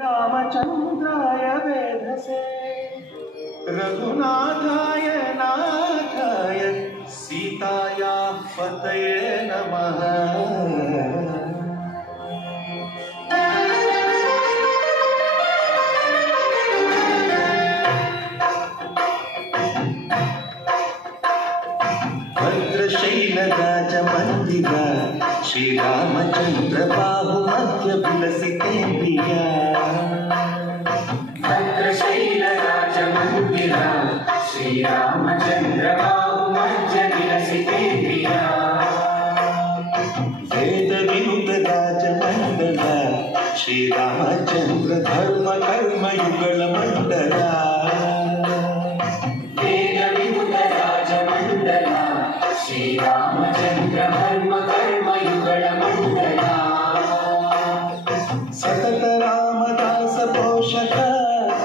रामचंद्राय वेधसे रघुनाथाय नाथाय सीताया पतये नमः। भद्रशैलराज मंदिर श्रीरामचंद्र बाहु मध्य विलसितेन्द्रिया। भद्रशैलराज मंदिर श्रीरामचंद्र बाहु मध्य विलसितेन्द्रिया। वेद विनुत राज मंडल श्रीरामचंद्र धर्म कर्म युगल मंडल। श्रीरामचंद्र धर्म कर्म युगल मंडला। सतत रामदास पोषक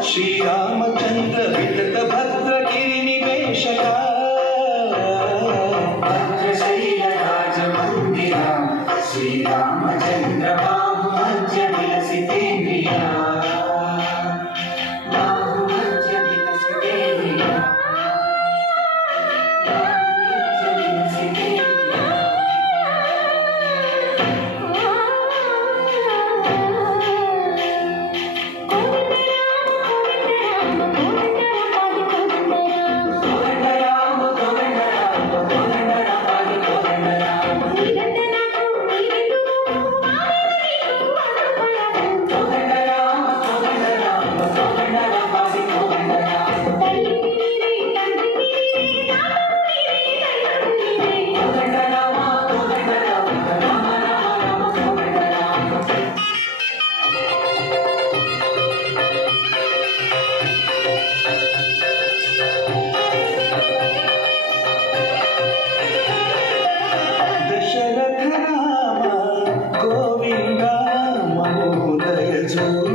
श्रीरामचंद्र वितत भद्र गिरि निवेशक। भद्रशैलराज मंदिर श्रीरामचंद्र बाहु मध्य विलसितेन्द्रिया। बाहु मध्य विलसितेन्द्रिया। दशरथ राम गोविंद महोदय जो